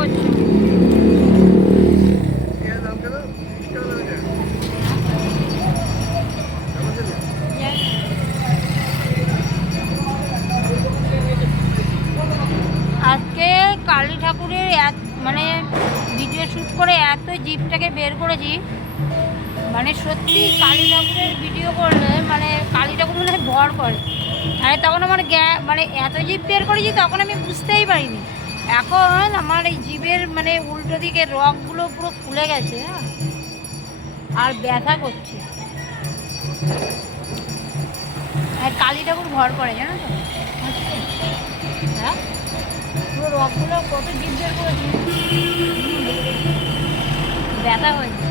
వచ్చు আজকে কালী ঠাকুরের এক মানে ভিডিও শ্যুট করে এত জিপটাকে বের করেছি মানে সত্যি কালী ঠাকুরের ভিডিও করলে মানে কালী ঠাকুর মানে ভর করে। আর তখন আমার গ্যা মানে এত জিপ বের করেছি তখন আমি বুঝতেই পারিনি। এখন আমার এই জিভের মানে উল্টো দিকে রগগুলো পুরো খুলে গেছে হ্যাঁ? আর ব্যথা করছে। আর কালী ঠাকুর ভর করে, জানো তো। হ্যাঁ? পুরো রগগুলো কত জিভ করেছে ব্যথা হয়েছে।